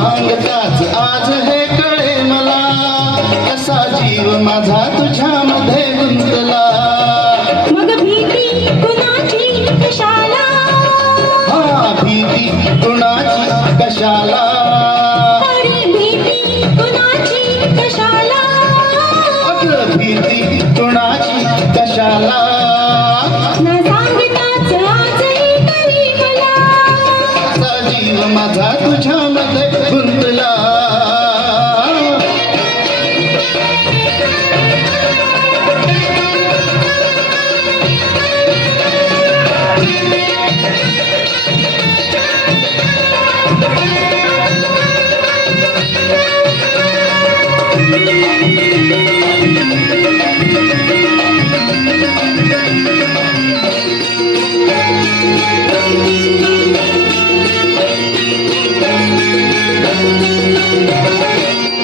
सांगताच आज हे कळे मला. कसा जीव माझा तुझ्यामध्ये गुंतला. मग भीती कुणाची कशाला? हा भीती कुणाची कशाला? अरे भीती कुणाची कशाला? अगं भीती कुणाची कशाला? माझा तुझ्या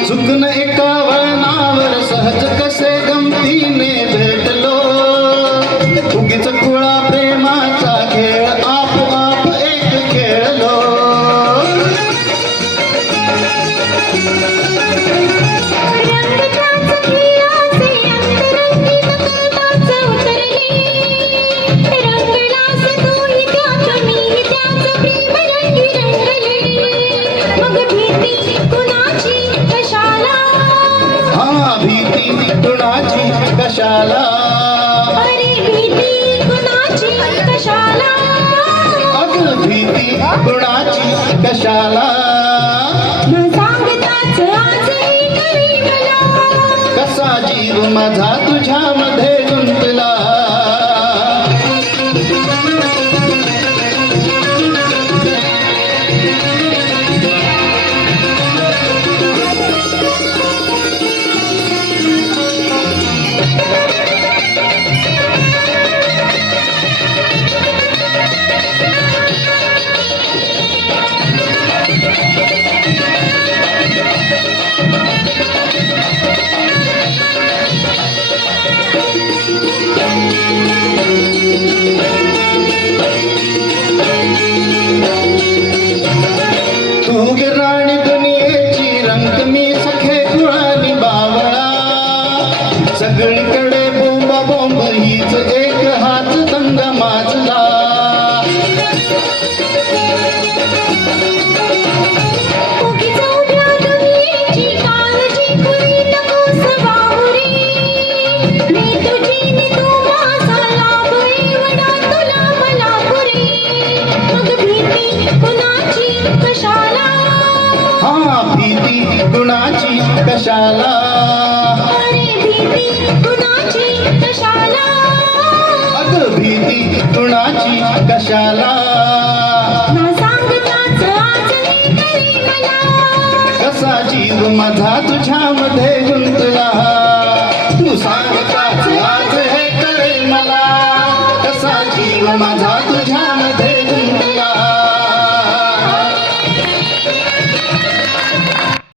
चुकन एका भीती कुणाची कशाला? कसा जीव माझा तुझ्यामध्ये तू कुणाची कशाला? अग भीती कुणाची कशाला? कसा जीव माझा तुझ्यामध्ये गुंतला? तू सांगताच आज हे मला. कसा जीव माझा तुझ्यामध्ये